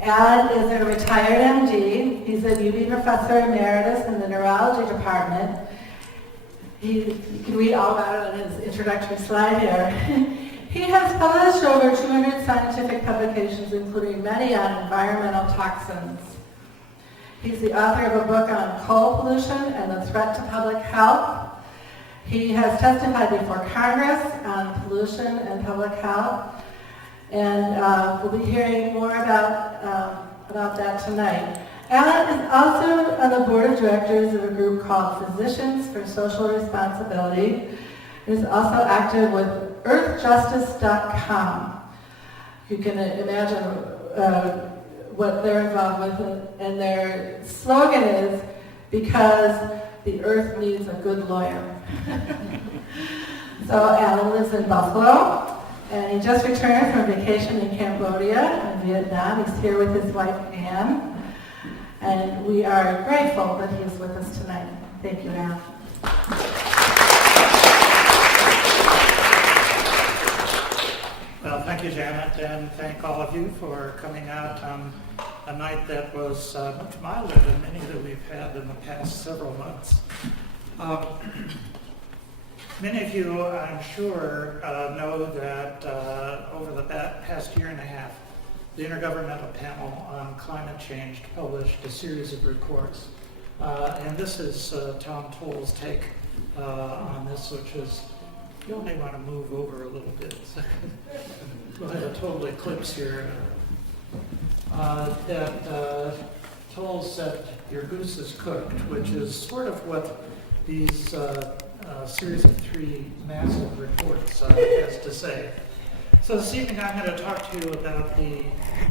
Alan is a retired MD. He's a UB Professor Emeritus in the Neurology Department. You can read all about it on his introductory slide here. He has published over 200 scientific publications, including many on environmental toxins. He's the author of a book on coal pollution and the threat to public health. He has testified before Congress on pollution and public health, and we'll be hearing more about that tonight. Alan is also on the board of directors of a group called Physicians for Social Responsibility. He is also active with earthjustice.com. You can imagine what they're involved with, and their slogan is, because the earth needs a good lawyer. So Alan lives in Buffalo, and he just returned from vacation in Cambodia and Vietnam. He's here with his wife, Anne, and we are grateful that he's with us tonight. Thank you, Alan. Well, thank you, Janet, and thank all of you for coming out on a night that was much milder than many that we've had in the past several months. Many of you, I'm sure, know that over the past year and a half, the Intergovernmental Panel on Climate Change published a series of reports. And this is Tom Toll's take on this, which is, you may want to move over a little bit. We'll have a total eclipse here. That Toll said, your goose is cooked, which is sort of what these series of three massive reports has to say. So this evening I'm going to talk to you about the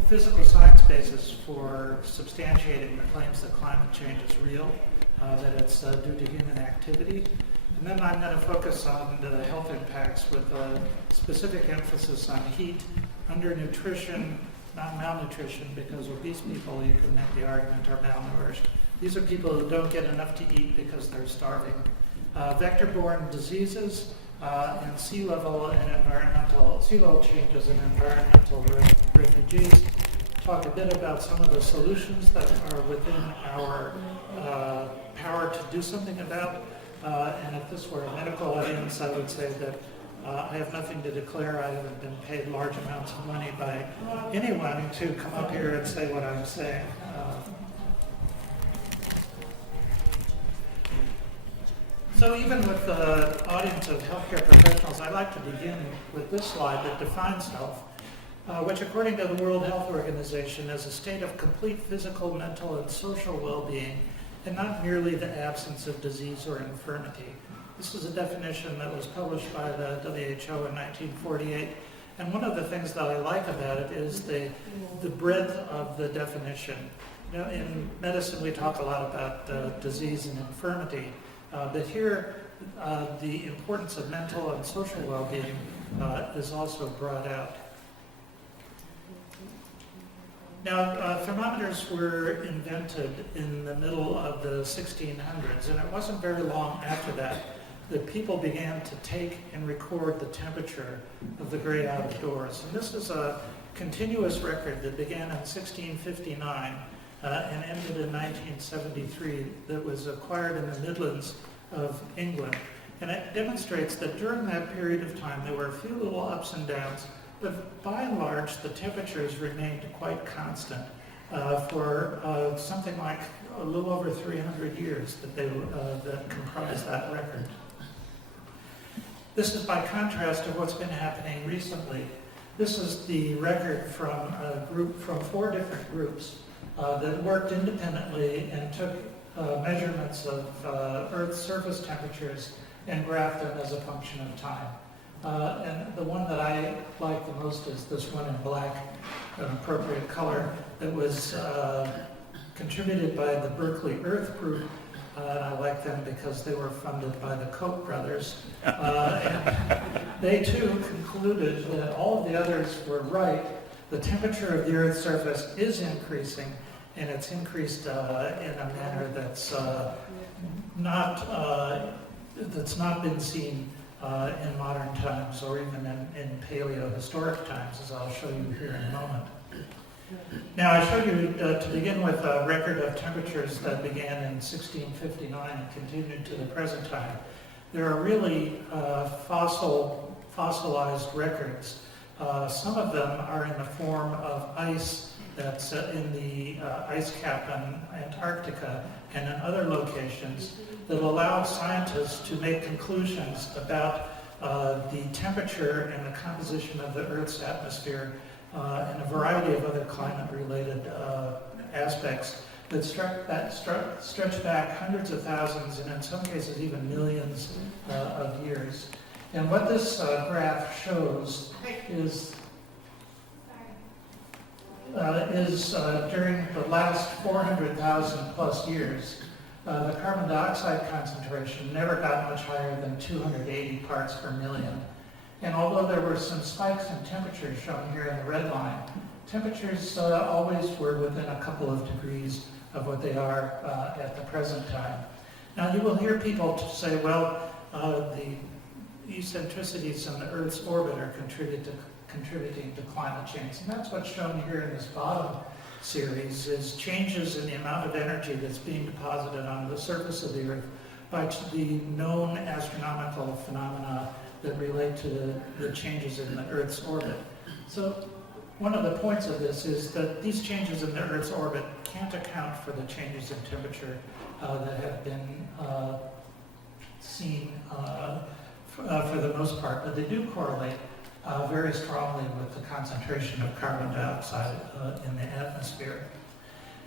physical science basis for substantiating the claims that climate change is real, that it's due to human activity. And then I'm going to focus on the health impacts with a specific emphasis on heat, undernutrition, not malnutrition, because obese people, you can make the argument, are malnourished. These are people who don't get enough to eat because they're starving. Vector-borne diseases, and sea level changes and environmental refugees. Talk a bit about some of the solutions that are within our power to do something about. And if this were a medical audience, I would say that I have nothing to declare. I haven't been paid large amounts of money by anyone to come up here and say what I'm saying. So even with the audience of healthcare professionals, I'd like to begin with this slide that defines health, which according to the World Health Organization is a state of complete physical, mental, and social well-being, and not merely the absence of disease or infirmity. This is a definition that was published by the WHO in 1948, and one of the things that I like about it is the breadth of the definition. You know, in medicine we talk a lot about disease and infirmity, but here the importance of mental and social well-being is also brought out. Now, thermometers were invented in the middle of the 1600s, and it wasn't very long after that that people began to take and record the temperature of the great outdoors. And this is a continuous record that began in 1659 and ended in 1973, that was acquired in the Midlands of England. And it demonstrates that during that period of time, there were a few little ups and downs, but by and large, the temperatures remained quite constant for something like a little over 300 years that comprise that record. This is by contrast to what's been happening recently. This is the record from a group, from 4 different groups that worked independently and took measurements of Earth's surface temperatures and graphed them as a function of time. And the one that I like the most is this one in black, an appropriate color, that was contributed by the Berkeley Earth Group. And I like them because they were funded by the Koch brothers. And they too concluded that all of the others were right. The temperature of the Earth's surface is increasing, and it's increased in a manner that's not been seen in modern times, or even in paleohistoric times, as I'll show you here in a moment. Now, I showed you, to begin with, a record of temperatures that began in 1659 and continued to the present time. There are really fossilized records. Some of them are in the form of ice that's in the ice cap in Antarctica and in other locations that allow scientists to make conclusions about the temperature and the composition of the Earth's atmosphere and a variety of other climate-related aspects that stretch back hundreds of thousands and in some cases even millions of years. And what this graph shows is during the last 400,000 plus years, the carbon dioxide concentration never got much higher than 280 parts per million. And although there were some spikes in temperatures shown here in the red line, temperatures always were within a couple of degrees of what they are at the present time. Now you will hear people say, well, the eccentricities in the Earth's orbit are contributing to climate change. And that's what's shown here in this bottom series, is changes in the amount of energy that's being deposited on the surface of the Earth by the known astronomical phenomena that relate to the changes in the Earth's orbit. So one of the points of this is that these changes in the Earth's orbit can't account for the changes in temperature that have been seen for the most part, but they do correlate very strongly with the concentration of carbon dioxide in the atmosphere.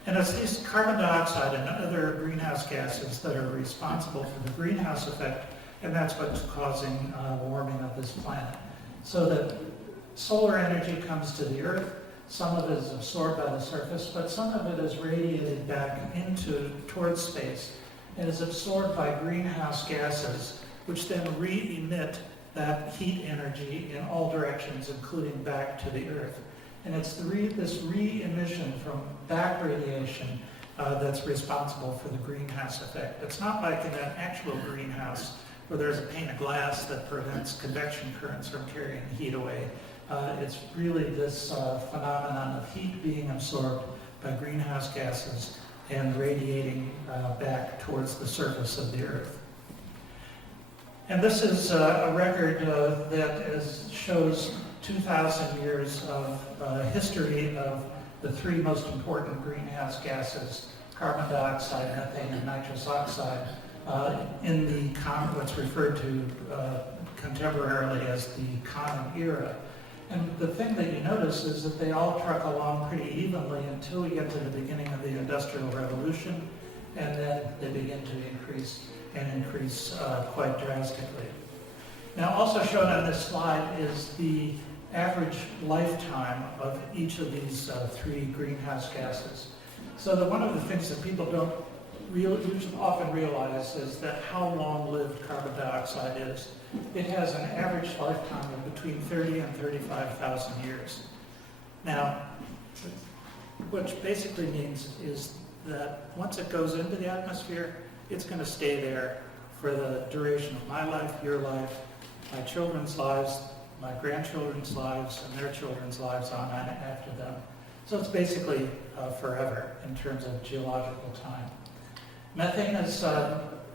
And it's these carbon dioxide and other greenhouse gases that are responsible for the greenhouse effect, and that's what's causing warming of this planet. So that solar energy comes to the Earth, some of it is absorbed by the surface, but some of it is radiated back towards space and is absorbed by greenhouse gases, which then re-emit that heat energy in all directions, including back to the Earth. And it's this re-emission from back radiation that's responsible for the greenhouse effect. It's not like in an actual greenhouse where there's a pane of glass that prevents convection currents from carrying heat away. It's really this phenomenon of heat being absorbed by greenhouse gases and radiating back towards the surface of the Earth. And this is a record that shows 2,000 years of history of the three most important greenhouse gases, carbon dioxide, methane, and nitrous oxide, in the what's referred to contemporarily as the common era. And the thing that you notice is that they all truck along pretty evenly until we get to the beginning of the Industrial Revolution, and then they begin to increase quite drastically. Now, also shown on this slide is the average lifetime of each of these three greenhouse gases. So one of the things that people don't often realize is that how long-lived carbon dioxide is. It has an average lifetime of between 30 and 35,000 years. Now, which basically means is that once it goes into the atmosphere, it's going to stay there for the duration of my life, your life, my children's lives, my grandchildren's lives, and their children's lives on and after them. So it's basically forever in terms of geological time. Methane is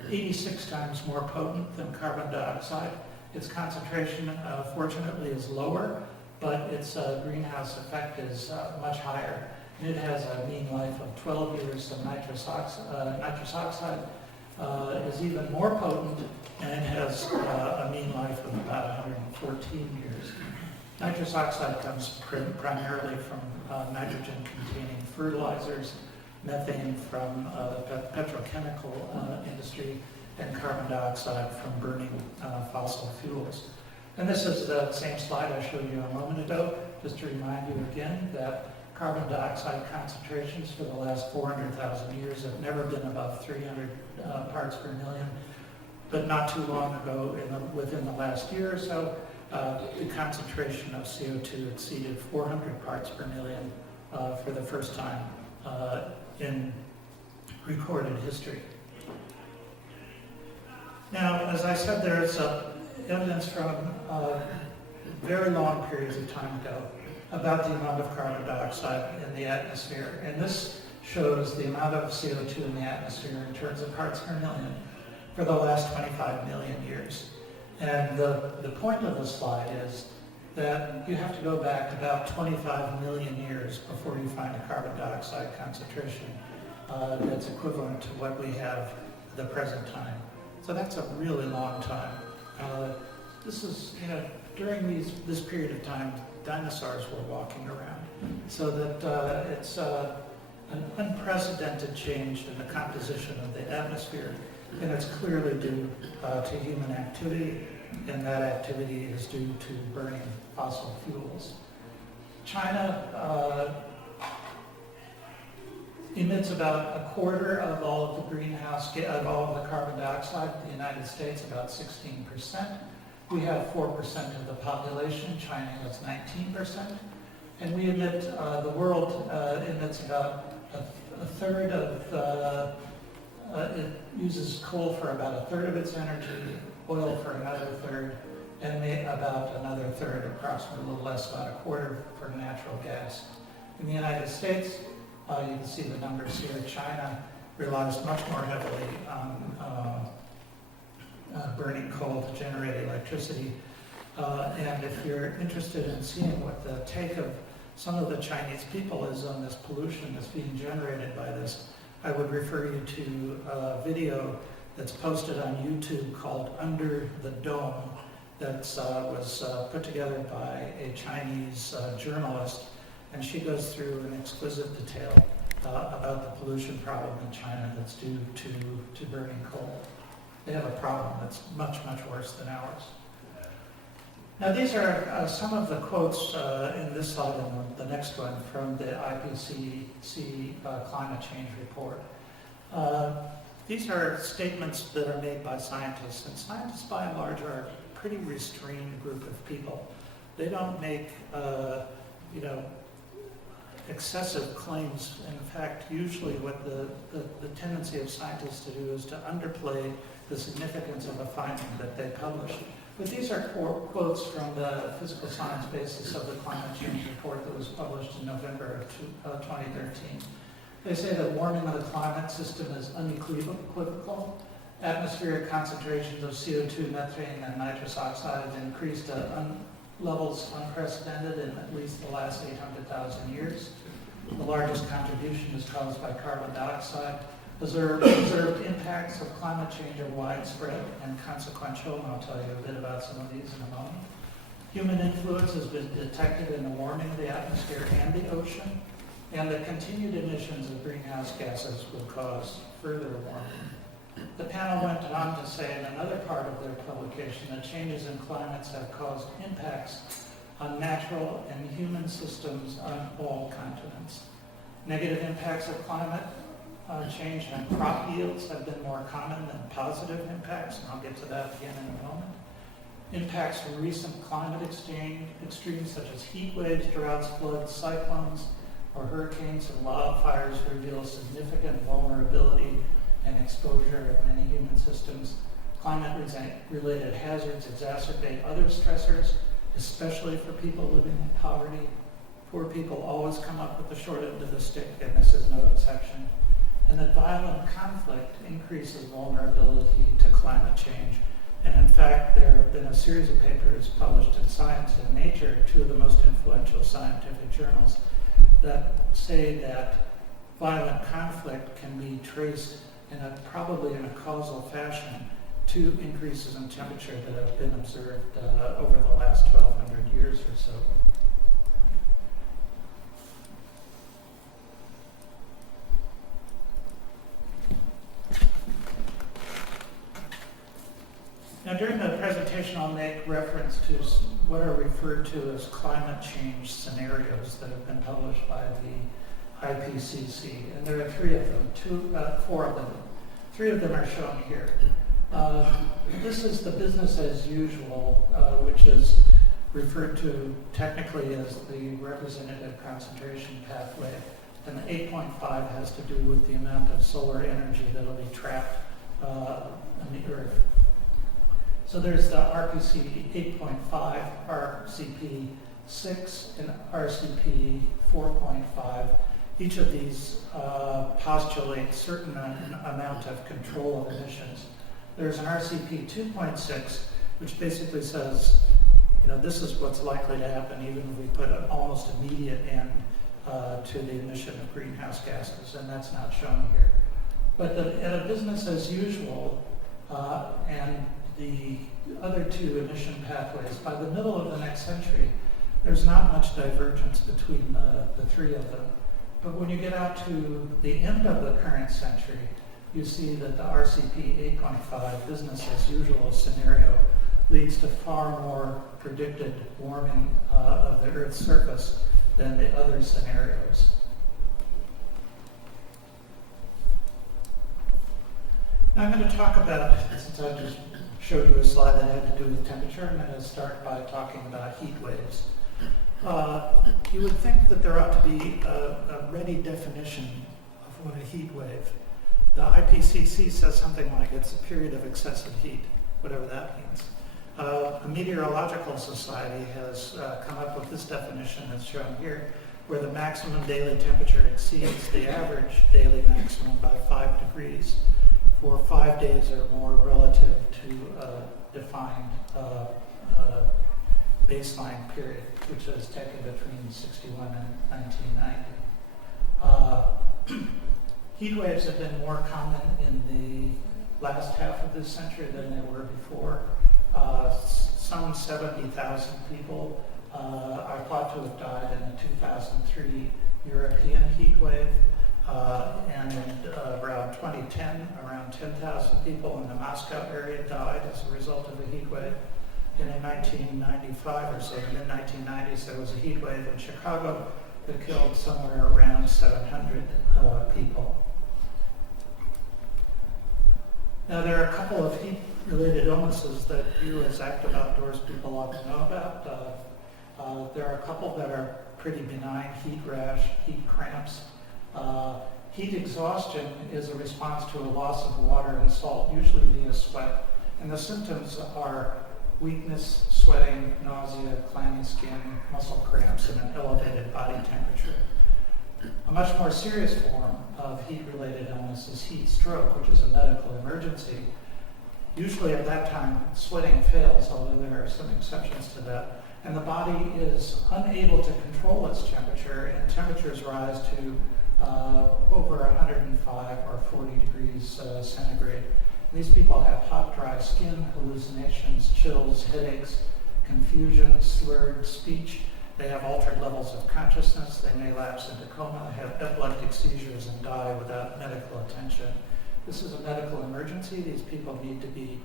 86 times more potent than carbon dioxide. Its concentration, fortunately, is lower, but its greenhouse effect is much higher. And it has a mean life of 12 years, so nitrous oxide is even more potent, and it has a mean life of about 114 years. Nitrous oxide comes primarily from nitrogen-containing fertilizers, methane from the petrochemical industry, and carbon dioxide from burning fossil fuels. And this is the same slide I showed you a moment ago, just to remind you again that carbon dioxide concentrations for the last 400,000 years have never been above 300 parts per million. But not too long ago, within the last year or so, the concentration of CO2 exceeded 400 parts per million for the first time in recorded history. Now, as I said, there is evidence from very long periods of time ago about the amount of carbon dioxide in the atmosphere. And this shows the amount of CO2 in the atmosphere in terms of parts per million for the last 25 million years. And the point of the slide is that you have to go back about 25 million years before you find a carbon dioxide concentration that's equivalent to what we have at the present time. So that's a really long time. This is, during this period of time, dinosaurs were walking around. So that it's an unprecedented change in the composition of the atmosphere, and it's clearly due to human activity, and that activity is due to burning fossil fuels. China emits about a quarter of all of the of all of the carbon dioxide. The United States, about 16%. We have 4% of the population. China has 19%. And we emit, the world emits about a third of, it uses coal for about a third of its energy, oil for another third, and about another third, approximately a little less, about a quarter for natural gas. In the United States, you can see the numbers here. China relies much more heavily on burning coal to generate electricity. And if you're interested in seeing what the take of some of the Chinese people is on this pollution that's being generated by this, I would refer you to a video that's posted on YouTube called Under the Dome that was put together by a Chinese journalist, and she goes through in exquisite detail about the pollution problem in China that's due to burning coal. They have a problem that's much, much worse than ours. Now these are some of the quotes in this slide and the next one from the IPCC climate change report. These are statements that are made by scientists, and scientists by and large are a pretty restrained group of people. They don't make, excessive claims. In fact, usually what the tendency of scientists to do is to underplay the significance of a finding that they publish. But these are quotes from the physical science basis of the climate change report that was published in November of 2013. They say that warming of the climate system is unequivocal. Atmospheric concentrations of CO2, methane, and nitrous oxide have increased to levels unprecedented in at least the last 800,000 years. The largest contribution is caused by carbon dioxide. Observed impacts of climate change are widespread and consequential, and I'll tell you a bit about some of these in a moment. Human influence has been detected in the warming of the atmosphere and the ocean, and the continued emissions of greenhouse gases will cause further warming. The panel went on to say in another part of their publication that changes in climates have caused impacts on natural and human systems on all continents. Negative impacts of climate change on crop yields have been more common than positive impacts, and I'll get to that again in a moment. Impacts from recent climate extremes such as heat waves, droughts, floods, cyclones, or hurricanes and wildfires reveal significant vulnerability and exposure of many human systems. Climate-related hazards exacerbate other stressors, especially for people living in poverty. Poor people always come up with the short end of the stick, and this is no exception. And that violent conflict increases vulnerability to climate change. And in fact, there have been a series of papers published in Science and Nature, two of the most influential scientific journals, that say that violent conflict can be traced probably in a causal fashion to increases in temperature that have been observed over the last 1,200 years or so. Now, during the presentation, I'll make reference to what are referred to as climate change scenarios that have been published by the IPCC, and there are four of them. Three of them are shown here. This is the business as usual, which is referred to technically as the representative concentration pathway, and the 8.5 has to do with the amount of solar energy that will be trapped in the Earth. So there's the RPC 8.5, RCP 6 in RCP 4.5. Each of these postulates certain amount of control of emissions. There's an RCP 2.6, which basically says, this is what's likely to happen even if we put an almost immediate end to the emission of greenhouse gases, and that's not shown here. But at a business as usual, and the other two emission pathways, by the middle of the next century, there's not much divergence between the three of them. But when you get out to the end of the current century, you see that the RCP 8.5 business as usual scenario leads to far more predicted warming of the Earth's surface than the other scenarios. Now I'm going to talk about, since I just showed you a slide that had to do with temperature, I'm going to start by talking about heat waves. You would think that there ought to be a ready definition of what a heat wave. The IPCC says something like it's a period of excessive heat, whatever that means. The Meteorological Society has come up with this definition that's shown here, where the maximum daily temperature exceeds the average daily maximum by 5 degrees for 5 days or more relative to a defined baseline period, which was taken between 61 and 1990. Heat waves have been more common in the last half of this century than they were before. Some 70,000 people are thought to have died in the 2003 European heat wave. And in around 2010, around 10,000 people in the Moscow area died as a result of a heat wave. And in 1995 or so, the mid-1990s, there was a heat wave in Chicago that killed somewhere around 700 people. Now, there are a couple of heat-related illnesses that you as active outdoors people ought to know about. There are a couple that are pretty benign: heat rash, heat cramps. Heat exhaustion is a response to a loss of water and salt, usually via sweat. And the symptoms are weakness, sweating, nausea, clammy skin, muscle cramps, and an elevated body temperature. A much more serious form of heat-related illness is heat stroke, which is a medical emergency. Usually at that time, sweating fails, although there are some exceptions to that. And the body is unable to control its temperature, and temperatures rise to over 105 or 40 degrees centigrade. These people have hot, dry skin, hallucinations, chills, headaches, confusion, slurred speech. They have altered levels of consciousness. They may lapse into coma, have epileptic seizures, and die without medical attention. This is a medical emergency. These people need to be,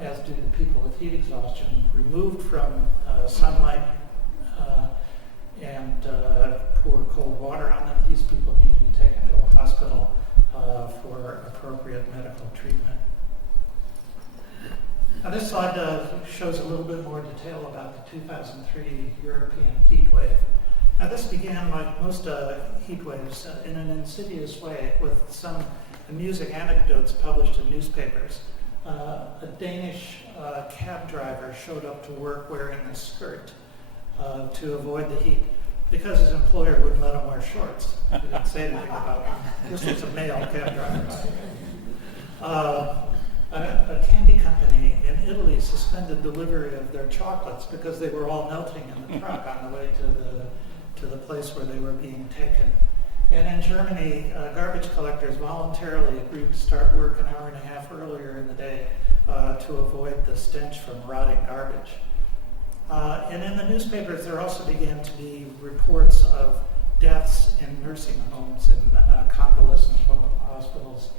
as do the people with heat exhaustion, removed from sunlight and pour cold water on them. These people need to be taken to a hospital for appropriate medical treatment. Now this slide shows a little bit more detail about the 2003 European heat wave. Now this began, like most heat waves, in an insidious way with some amusing anecdotes published in newspapers. A Danish cab driver showed up to work wearing a skirt to avoid the heat because his employer wouldn't let him wear shorts. He didn't say anything about it. This was a male cab driver. A candy company in Italy suspended delivery of their chocolates because they were all melting in the truck on the way to the place where they were being taken. And in Germany, garbage collectors voluntarily agreed to start work an hour and a half earlier in the day to avoid the stench from rotting garbage. And in the newspapers, there also began to be reports of deaths in nursing homes and convalescent hospitals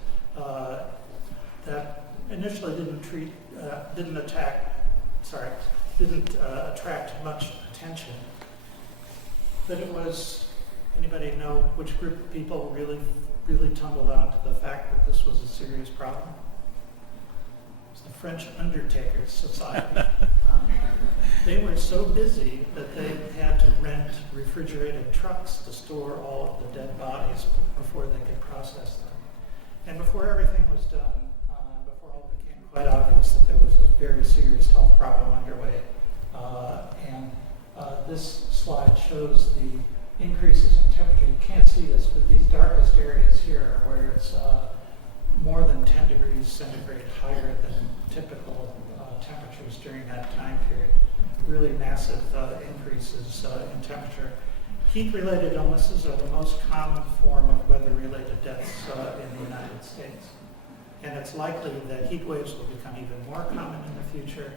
that initially didn't attract much attention. But it was, anybody know which group of people really tumbled onto the fact that this was a serious problem? It was the French Undertakers Society. They were so busy that they had to rent refrigerated trucks to store all of the dead bodies before they could process them. And before everything was done, before all it became quite obvious that there was a very serious health problem underway, and This slide shows the increases in temperature. You can't see this, but these darkest areas here are where it's more than 10 degrees centigrade higher than typical temperatures during that time period. Really massive increases in temperature. Heat-related illnesses are the most common form of weather-related deaths in the United States. And it's likely that heat waves will become even more common in the future,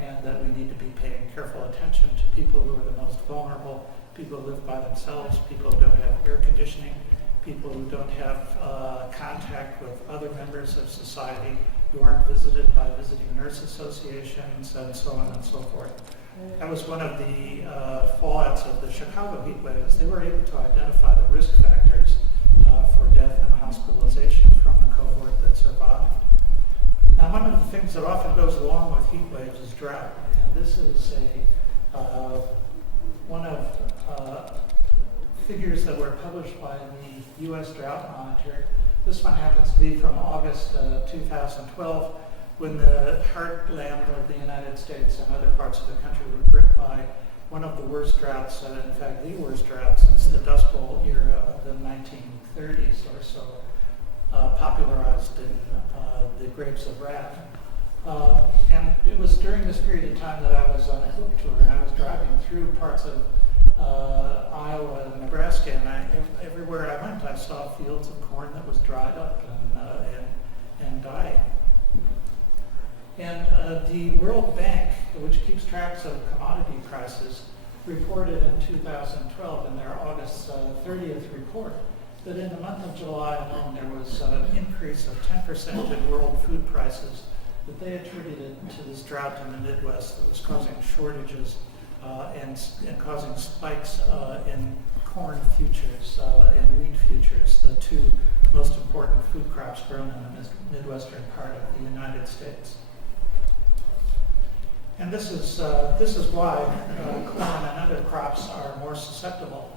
and that we need to be paying careful attention to people who are the most vulnerable, people who live by themselves, people who don't have air conditioning, people who don't have contact with other members of society, who aren't visited by visiting nurse associations, and so on and so forth. That was one of the fallouts of the Chicago heat waves. They were able to identify the risk factors for death and hospitalization from the cohort that survived. Now, one of the things that often goes along with heat waves is drought, and this is one of figures that were published by the U.S. Drought Monitor. This one happens to be from August 2012, when the heartland of the United States and other parts of the country were gripped by one of the worst droughts, in fact the worst drought since the Dust Bowl era of the 1930s or so, popularized in the Grapes of Wrath. And it was during this period of time that I was on a book tour, and I was driving through parts of Iowa and Nebraska, and everywhere I went I saw fields of corn that was dried up and dying. And the World Bank, which keeps tracks of commodity prices, reported in 2012 in their August 30th report that in the month of July alone there was an increase of 10% in world food prices that they attributed to this drought in the Midwest that was causing shortages and causing spikes in corn futures and wheat futures, the two most important food crops grown in the Midwestern part of the United States. And this is why corn and other crops are more susceptible.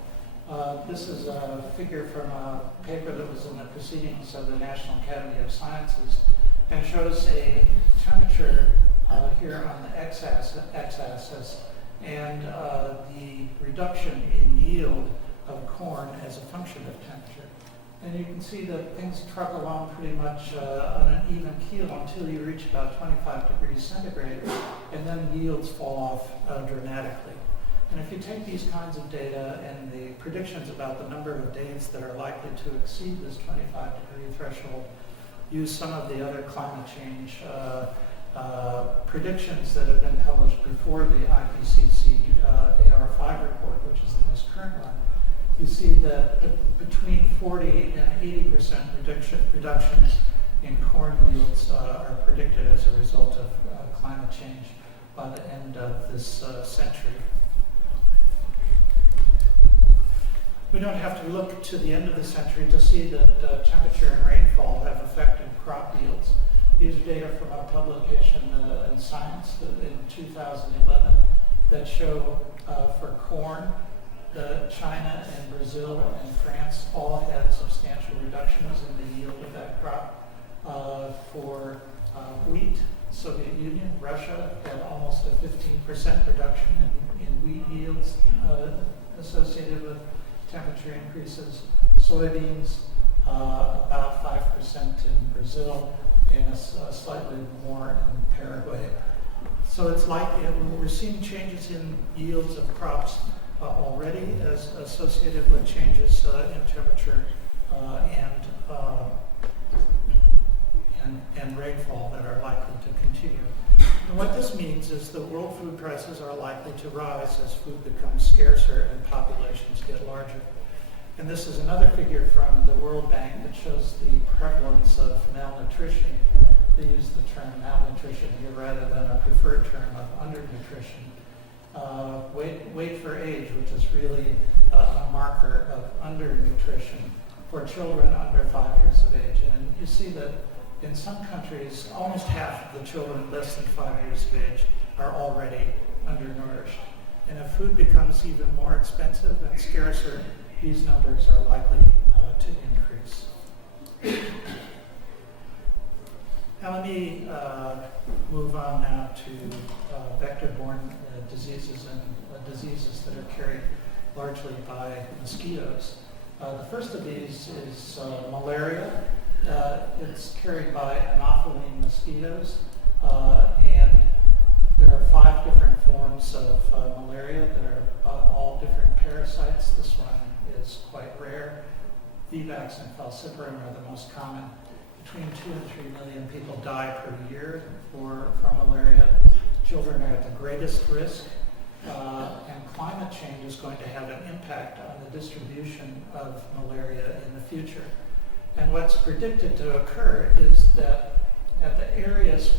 This is a figure from a paper that was in the Proceedings of the National Academy of Sciences, and shows a temperature here on the x-axis and the reduction in yield of corn as a function of temperature. And you can see that things truck along pretty much on an even keel until you reach about 25 degrees centigrade, and then yields fall off dramatically. And if you take these kinds of data and the predictions about the number of days that are likely to exceed this 25 degree threshold, use some of the other climate change predictions that have been published before the IPCC AR5 report, which is the most current one, you see that between 40 and 80% reductions in corn yields are predicted as a result of climate change by the end of this century. We don't have to look to the end of the century to see that temperature and rainfall have affected crop yields. These are data from a publication in Science in 2011 that show for corn, China and Brazil and France all had substantial reductions in the yield of that crop. For wheat, Soviet Union, Russia had almost a 15% reduction in wheat yields associated with temperature increases. Soybeans, about 5% in Brazil, and slightly more in Paraguay. So it's like we're seeing changes in yields of crops already as associated with changes in temperature and rainfall that are likely to continue. And what this means is that world food prices are likely to rise as food becomes scarcer and populations get larger. And this is another figure from the World Bank that shows the prevalence of malnutrition. They use the term malnutrition here rather than a preferred term of undernutrition. Weight for age, which is really a marker of undernutrition for children under 5 years of age. And you see that in some countries, almost half of the children less than 5 years of age are already undernourished. And if food becomes even more expensive and scarcer, these numbers are likely to increase. Now let me move on now to vector-borne diseases and diseases that are carried largely by mosquitoes. The first of these is malaria. It's carried by Anopheline mosquitoes, and there are 5 different forms of malaria that are all different parasites. This one is quite rare. Vivax and falciparum are the most common. Between 2 and 3 million people die per year from malaria. Children are at the greatest risk, and climate change is going to have an impact on the distribution of malaria in the future. And what's predicted to occur is that at the areas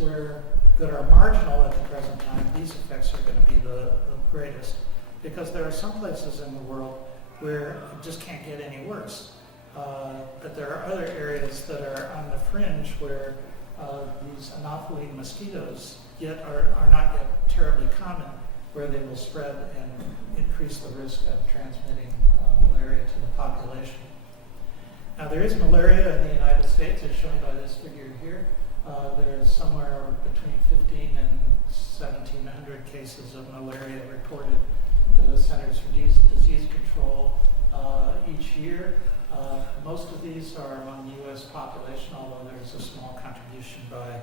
that are marginal at the present time, these effects are going to be the greatest, because there are some places in the world where it just can't get any worse. But there are other areas that are on the fringe where these Anopheline mosquitoes are not yet terribly common, where they will spread and increase the risk of transmitting malaria to the population. Now, there is malaria in the United States, as shown by this figure here. There's somewhere between 15 and 1,700 cases of malaria reported to the Centers for Disease Control each year. Most of these are among the U.S. population, although there's a small contribution by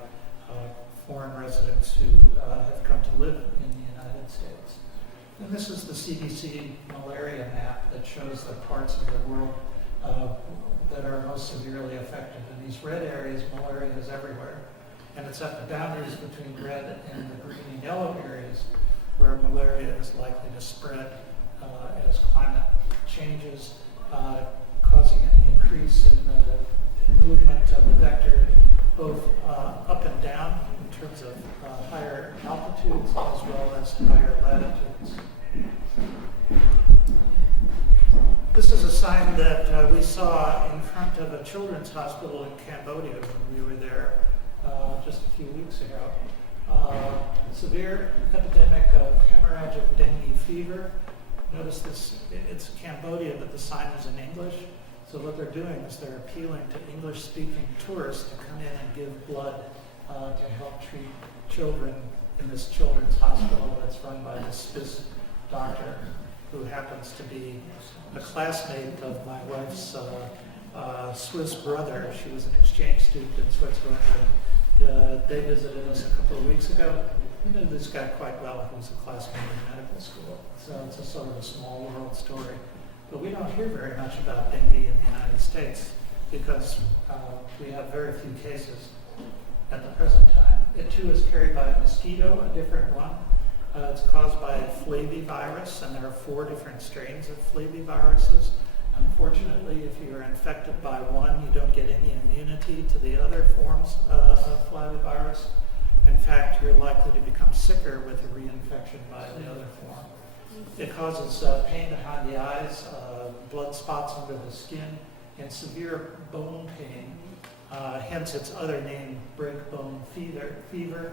foreign residents who have come to live in the United States. And this is the CDC malaria map that shows the parts of the world that are most severely affected. In these red areas, malaria is everywhere. And it's at the boundaries between red and the green and yellow areas where malaria is likely to spread as climate changes, causing an increase in the movement of the vector both up and down in terms of higher altitudes as well as higher latitudes. This is a sign that we saw in front of a children's hospital in Cambodia when we were there just a few weeks ago. Severe epidemic of hemorrhagic dengue fever. Notice this, it's Cambodia, but the sign is in English. So what they're doing is they're appealing to English-speaking tourists to come in and give blood to help treat children in this children's hospital that's run by this Swiss doctor who happens to be a classmate of my wife's Swiss brother. She was an exchange student in Switzerland, and they visited us a couple of weeks ago. We knew this guy quite well. He was a classmate in medical school. So it's a sort of a small world story. But we don't hear very much about dengue in the United States because we have very few cases at the present time. It too is carried by a mosquito, a different one. It's caused by a flavivirus, and there are 4 different strains of flaviviruses. Unfortunately, if you're infected by one, you don't get any immunity to the other forms of flavivirus. In fact, you're likely to become sicker with a reinfection by the other form. It causes pain behind the eyes, blood spots under the skin, and severe bone pain, hence its other name, breakbone fever.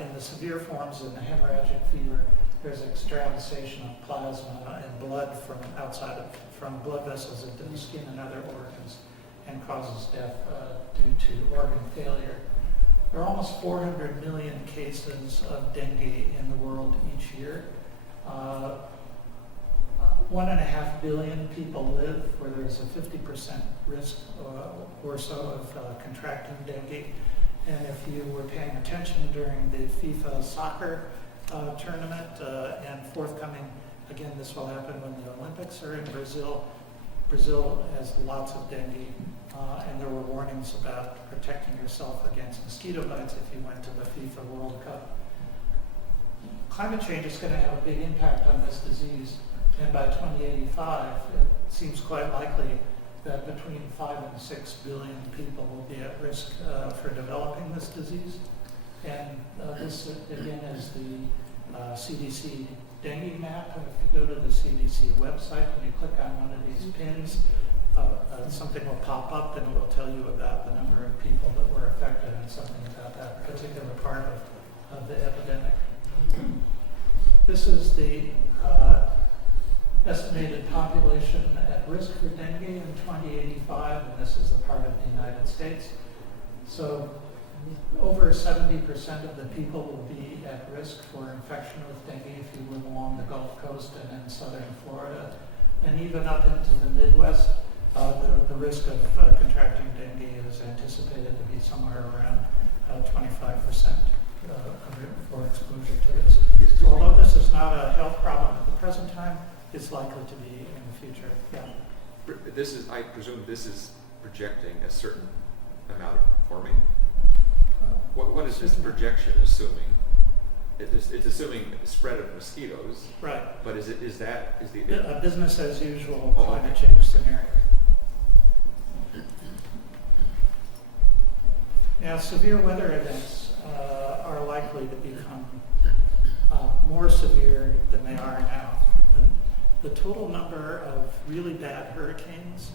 In the severe forms, in the hemorrhagic fever, there's extravasation of plasma and blood from blood vessels into the skin and other organs, and causes death due to organ failure. There are almost 400 million cases of dengue in the world each year. 1.5 billion people live where there's a 50% risk or so of contracting dengue. And if you were paying attention during the FIFA soccer tournament and forthcoming, again, this will happen when the Olympics are in Brazil. Brazil has lots of dengue, and there were warnings about protecting yourself against mosquito bites if you went to the FIFA World Cup. Climate change is going to have a big impact on this disease, and by 2085, it seems quite likely that between 5 and 6 billion people will be at risk for developing this disease. And this, again, is the CDC dengue map. And if you go to the CDC website, when you click on one of these pins, something will pop up and it will tell you about the number of people that were affected and something about that particular part of the epidemic. This is the estimated population at risk for dengue in 2085, and this is the part of the United States. So over 70% of the people will be at risk for infection with dengue if you live along the Gulf Coast and in southern Florida. And even up into the Midwest, the risk of contracting dengue is anticipated to be somewhere around 25% for exposure to this. So although this is not a health problem at the present time, it's likely to be in the future. Yeah. I presume this is projecting a certain amount of warming. What is this projection assuming? It's assuming the spread of mosquitoes. Right. But is the a business as usual climate change scenario? Now, severe weather events are likely to become more severe than they are now. The total number of really bad hurricanes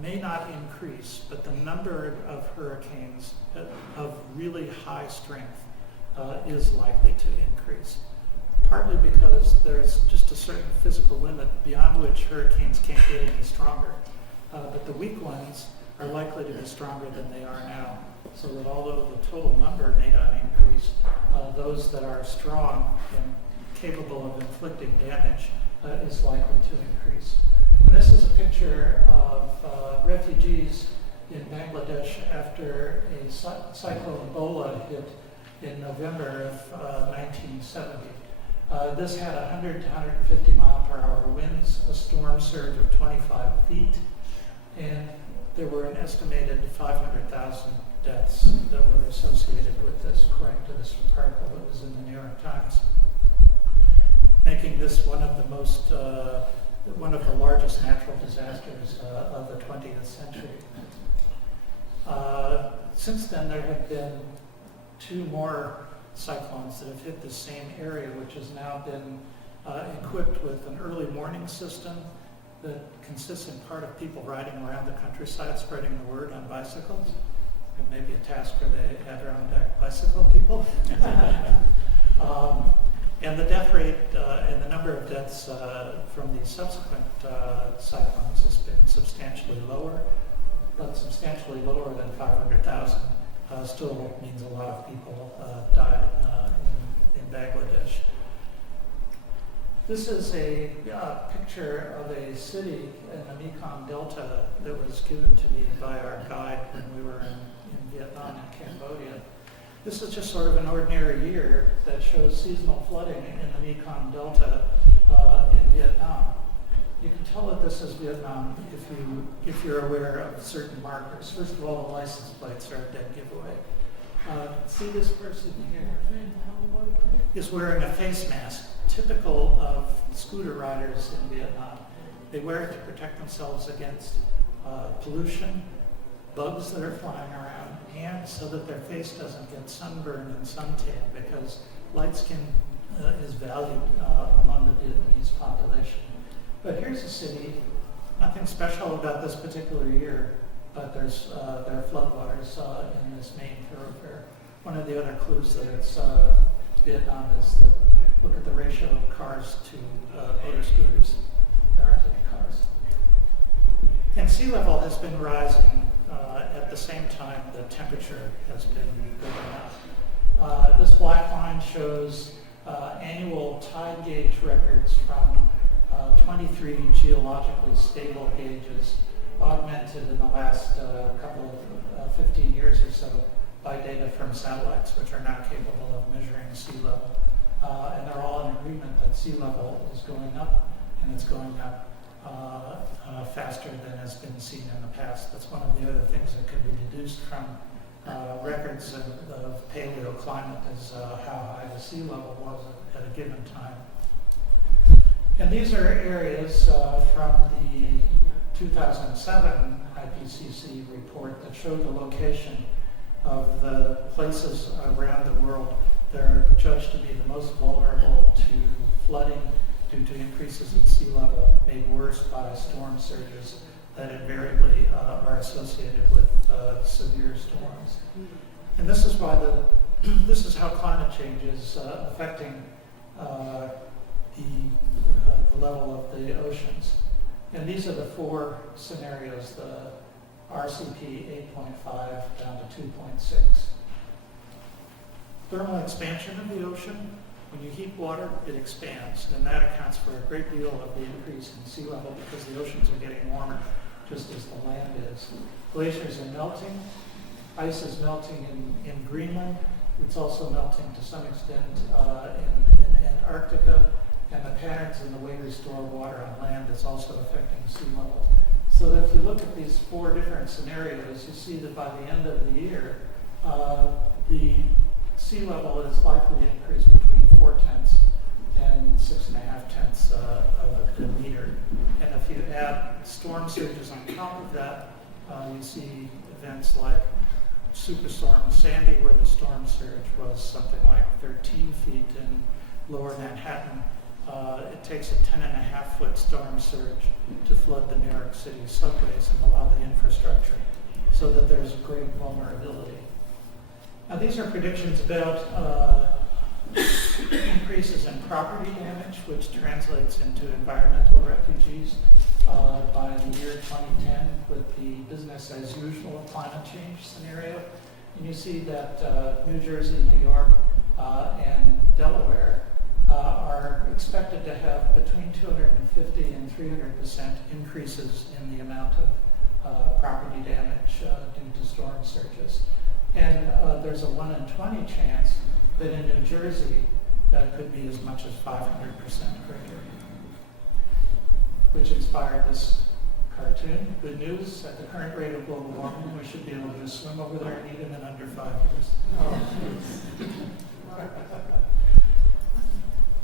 may not increase, but the number of hurricanes of really high strength is likely to increase. Partly because there's just a certain physical limit beyond which hurricanes can't get any stronger. But the weak ones are likely to be stronger than they are now. So that although the total number may not increase, those that are strong and capable of inflicting damage is likely to increase. And this is a picture of refugees in Bangladesh after a cyclone Ebola hit in November of 1970. This had 100 to 150 mile per hour winds, a storm surge of 25 feet, and there were an estimated 500,000 deaths that were associated with this, according to this article that was in the New York Times, making this one of the largest natural disasters of the 20th century. Since then, there have been 2 more cyclones that have hit the same area, which has now been equipped with an early warning system that consists in part of people riding around the countryside spreading the word on bicycles. It may be a task for the Adirondack bicycle people. And the death rate and the number of deaths from these subsequent cyclones has been substantially lower, but substantially lower than 500,000. Still means a lot of people died in Bangladesh. This is a picture of a city in the Mekong Delta that was given to me by our guide when we were in Vietnam and Cambodia. This is just sort of an ordinary year that shows seasonal flooding in the Mekong Delta in Vietnam. You can tell that this is Vietnam if you're aware of certain markers. First of all, the license plates are a dead giveaway. See this person here is wearing a face mask, typical of scooter riders in Vietnam. They wear it to protect themselves against pollution, bugs that are flying around, and so that their face doesn't get sunburned and suntan, because light skin is valued among the Vietnamese population. But here's a city, nothing special about this particular year, but there are floodwaters in this main thoroughfare. One of the other clues that it's Vietnam is that look at the ratio of cars to motor scooters. There aren't any cars. And sea level has been rising at the same time the temperature has been going up. This black line shows annual tide gauge records from 23 geologically stable gauges, augmented in the last couple of 15 years or so by data from satellites, which are now capable of measuring sea level. And they're all in agreement that sea level is going up, and it's going up faster than has been seen in the past. That's one of the other things that can be deduced from records of paleoclimate, is how high the sea level was at a given time. And these are areas from the 2007 IPCC report that showed the location of the places around the world that are judged to be the most vulnerable to flooding due to increases in sea level, made worse by storm surges that invariably are associated with severe storms. And this is why this is how climate change is affecting the level of the oceans. And these are the 4 scenarios. RCP 8.5 down to 2.6. Thermal expansion of the ocean. When you heat water, it expands, and that accounts for a great deal of the increase in sea level because the oceans are getting warmer, just as the land is. Glaciers are melting. Ice is melting in Greenland. It's also melting to some extent in Antarctica, and the patterns in the way we store water on land is also affecting sea level. So that if you look at these 4 different scenarios, you see that by the end of the year, the sea level is likely to increase between 0.4 and 6.5 of a meter. And if you add storm surges on top of that, you see events like Superstorm Sandy, where the storm surge was something like 13 feet in lower Manhattan. It takes a 10.5-foot storm surge to flood the New York City subways and a lot of the infrastructure, so that there's a great vulnerability. Now, these are predictions about increases in property damage, which translates into environmental refugees by the year 2010 with the business as usual climate change scenario. And you see that New Jersey, New York, and Delaware are expected to have between 250 and 300% increases in the amount of property damage due to storm surges. And there's a 1 in 20 chance that in New Jersey that could be as much as 500% greater, which inspired this cartoon. Good news, at the current rate of global warming, we should be able to swim over there and eat them in under 5 years.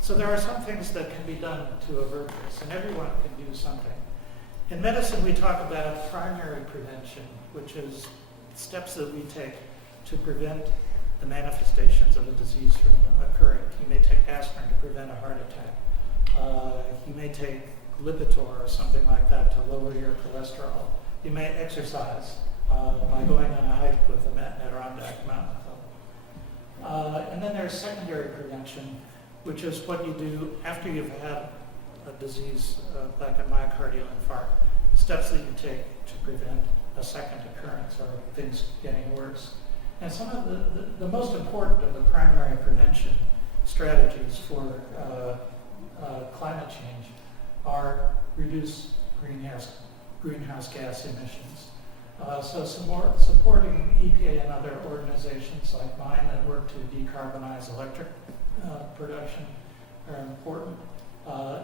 So there are some things that can be done to avert this, and everyone can do something. In medicine, we talk about primary prevention, which is steps that we take to prevent the manifestations of a disease from occurring. You may take aspirin to prevent a heart attack. You may take Lipitor or something like that to lower your cholesterol. You may exercise by going on a hike with the Adirondack Mountain Club. And then there's secondary prevention, which is what you do after you've had a disease like a myocardial infarct. Steps that you take to prevent a second occurrence or things getting worse. And some of the most important of the primary prevention strategies for climate change are reduce greenhouse gas emissions. So supporting EPA and other organizations like mine that work to decarbonize electric production are important.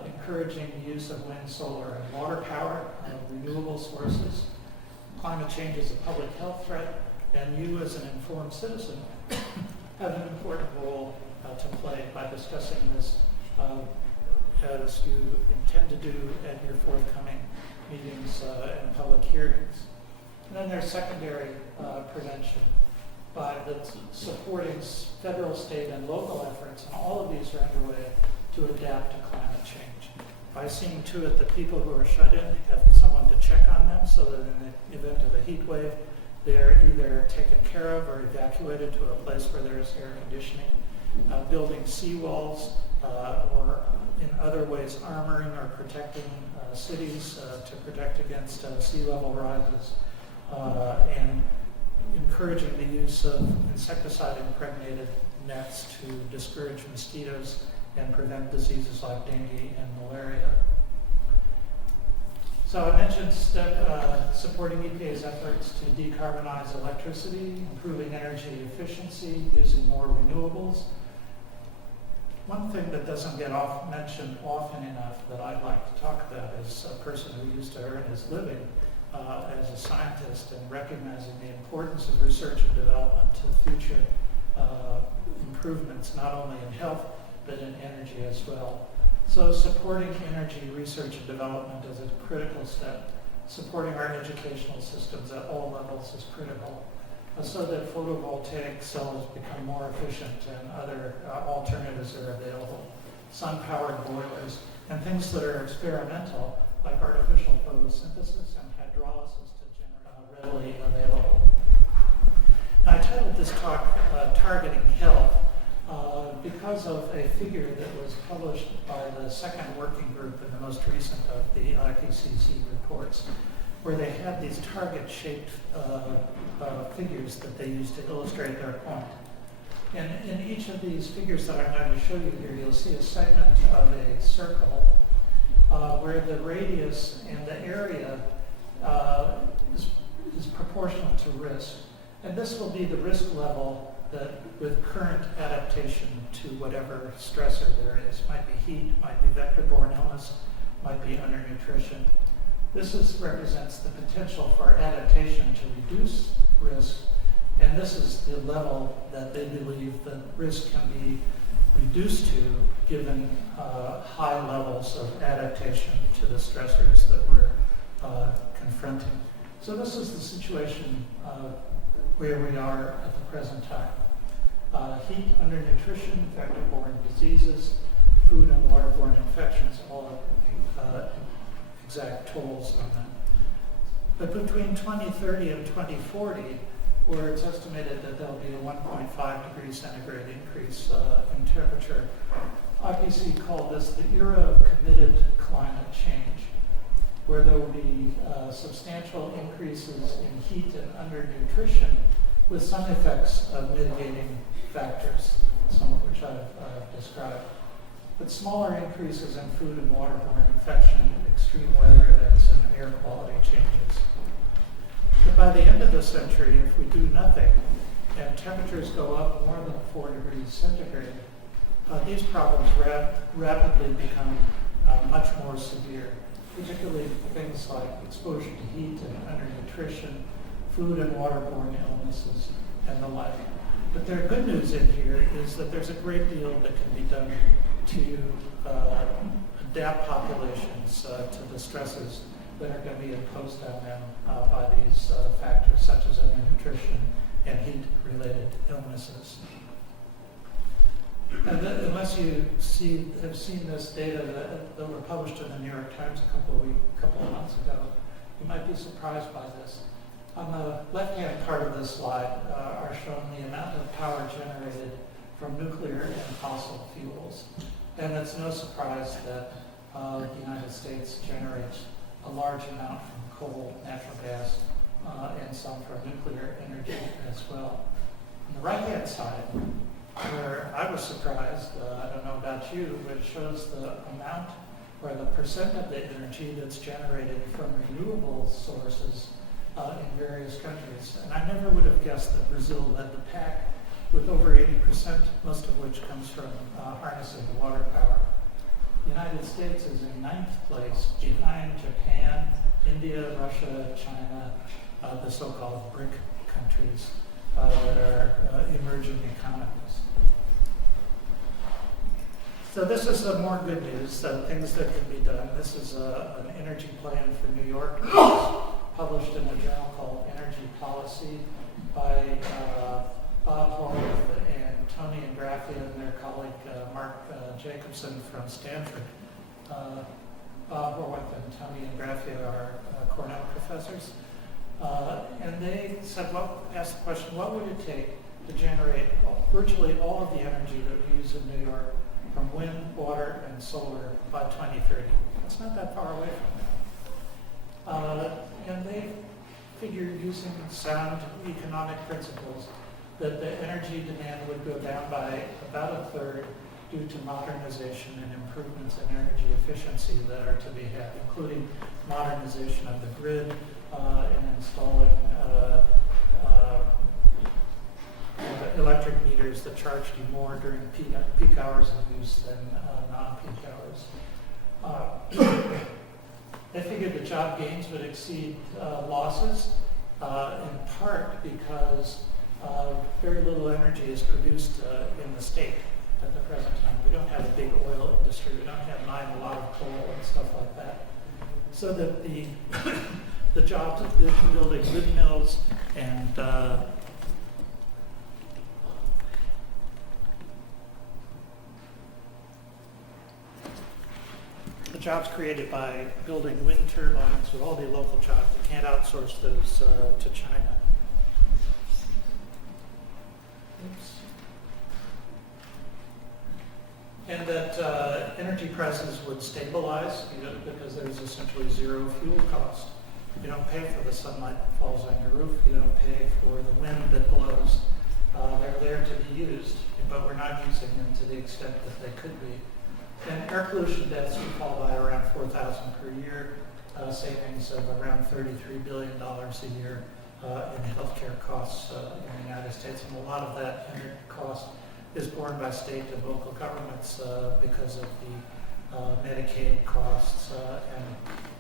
Encouraging the use of wind, solar, and water power, renewable sources. Climate change is a public health threat, and you as an informed citizen have an important role to play by discussing this as you intend to do at your forthcoming meetings and public hearings. And then there's secondary prevention by supporting federal, state, and local efforts, and all of these are underway to adapt to climate change. By seeing to it that people who are shut in have someone to check on them so that in the event of a heat wave, they're either taken care of or evacuated to a place where there is air conditioning, building seawalls, or in other ways armoring or protecting cities to protect against sea level rises, and encouraging the use of insecticide-impregnated nets to discourage mosquitoes and prevent diseases like dengue and malaria. So I mentioned supporting EPA's efforts to decarbonize electricity, improving energy efficiency, using more renewables. One thing that doesn't get mentioned often enough that I'd like to talk about as a person who used to earn his living as a scientist and recognizing the importance of research and development to future improvements, not only in health, but in energy as well. So supporting energy research and development is a critical step. Supporting our educational systems at all levels is critical, so that photovoltaic cells become more efficient and other alternatives are available. Sun-powered boilers and things that are experimental, like artificial photosynthesis and hydrolysis to generate readily available. Now, I titled this talk Targeting Health because of a figure that was published by the second working group in the most recent of the IPCC reports. where they had these target-shaped figures that they used to illustrate their point. And in each of these figures that I'm going to show you here, you'll see a segment of a circle where the radius and the area is proportional to risk. And this will be the risk level that with current adaptation to whatever stressor there is. Might be heat, might be vector-borne illness, might be undernutrition. This represents the potential for adaptation to reduce risk, and this is the level that they believe that risk can be reduced to given high levels of adaptation to the stressors that we're confronting. So this is the situation where we are at the present time. Heat, undernutrition, vector-borne diseases, food and waterborne infections, all exact tolls on that. But between 2030 and 2040, where it's estimated that there'll be a 1.5 degrees centigrade increase in temperature, IPC called this the era of committed climate change, where there will be substantial increases in heat and undernutrition with some effects of mitigating factors, some of which I've described. But smaller increases in food and waterborne infection, extreme weather events, and air quality changes. But by the end of the century, if we do nothing and temperatures go up more than 4 degrees centigrade, these problems rapidly become much more severe, particularly things like exposure to heat and undernutrition, food and waterborne illnesses, and the like. But the good news in here is that there's a great deal that can be done to adapt populations to the stresses that are going to be imposed on them by these factors such as undernutrition and heat-related illnesses. And unless you have seen this data that were published in the New York Times a couple of months ago, you might be surprised by this. On the left-hand part of this slide are shown the amount of power generated from nuclear and fossil fuels. And it's no surprise that the United States generates a large amount from coal, natural gas, and some from nuclear energy as well. On the right-hand side, where I was surprised, I don't know about you, but it shows the amount or the percent of the energy that's generated from renewable sources in various countries. And I never would have guessed that Brazil led the pack with over 80%, most of which comes from harnessing the water power. The United States is in 9th place behind Japan, India, Russia, China, the so-called BRIC countries that are emerging economies. So this is the more good news, things that can be done. This is an energy plan for New York, published in a journal called Energy Policy by Bob Horwath and Tony Ingraffia and their colleague Mark Jacobson from Stanford. Bob Horwath and Tony Ingraffia are Cornell professors. And they said, asked the question, what would it take to generate virtually all of the energy that we use in New York from wind, water, and solar by 2030? It's not that far away from now. And they figure using sound economic principles that the energy demand would go down by about a third due to modernization and improvements in energy efficiency that are to be had, including modernization of the grid and installing electric meters that charge you more during peak hours of use than non-peak hours. They figured the job gains would exceed losses, in part because very little energy is produced in the state at the present time. We don't have a big oil industry. We don't mine a lot of coal and stuff like that. So that the jobs of building windmills and the jobs created by building wind turbines would all be local jobs. You can't outsource those to China. Oops. And that energy prices would stabilize, because there's essentially zero fuel cost. You don't pay for the sunlight that falls on your roof. You don't pay for the wind that blows. They're there to be used, but we're not using them to the extent that they could be. And air pollution deaths would fall by around 4,000 per year, savings of around $33 billion a year in healthcare costs in the United States. And a lot of that energy cost is borne by state and local governments because of the Medicaid costs and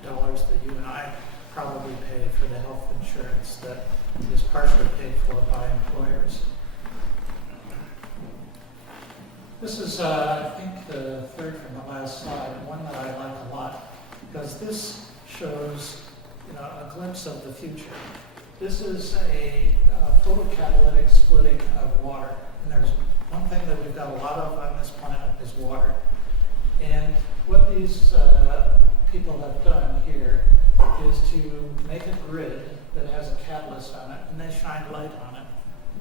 dollars that you and I probably pay for the health insurance that is partially paid for by employers. This is, I think, the third from the last slide, one that I like a lot, because this shows, a glimpse of the future. This is a photocatalytic splitting of water, and there's one thing that we've got a lot of on this planet is water. And what these people have done here is to make a grid that has a catalyst on it, and they shine light on it.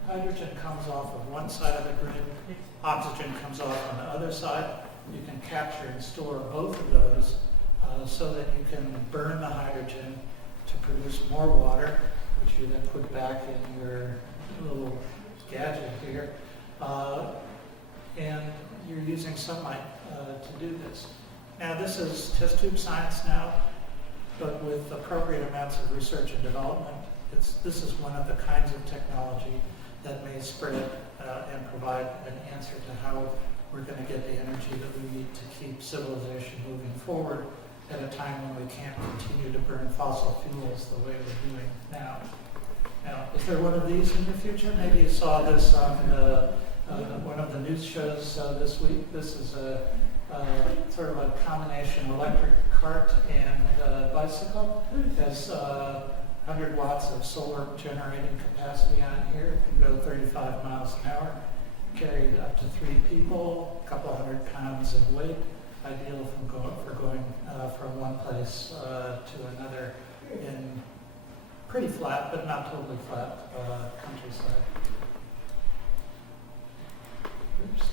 Hydrogen comes off of one side of the grid, oxygen comes off on the other side. You can capture and store both of those so that you can burn the hydrogen to produce more water, which you then put back in your little gadget here. And you're using sunlight to do this. Now this is test tube science now, but with appropriate amounts of research and development. This is one of the kinds of technology that may spread and provide an answer to how we're going to get the energy that we need to keep civilization moving forward at a time when we can't continue to burn fossil fuels the way we're doing now. Now, is there one of these in the future? Maybe you saw this on one of the news shows this week. This is a sort of a combination electric cart and bicycle. It has 100 watts of solar generating capacity on here. It can go 35 miles an hour, carry up to 3 people, a couple hundred pounds in weight, ideal for going from one place to another in pretty flat, but not totally flat countryside. Oops.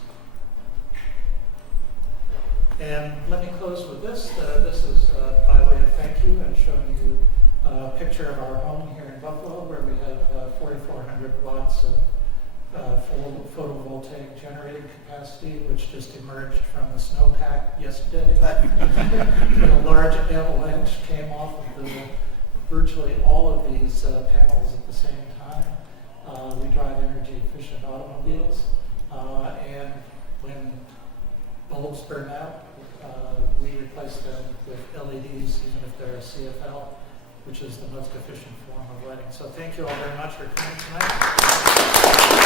And let me close with this. This is by way of thank you and showing you a picture of our home here in Buffalo, where we have 4,400 watts of photovoltaic generating capacity, which just emerged from the snowpack yesterday. But a large avalanche came off of virtually all of these panels at the same time. We drive energy efficient automobiles, and when bulbs burn out, we replace them with LEDs, even if they're a CFL, which is the most efficient form of lighting. So thank you all very much for coming tonight.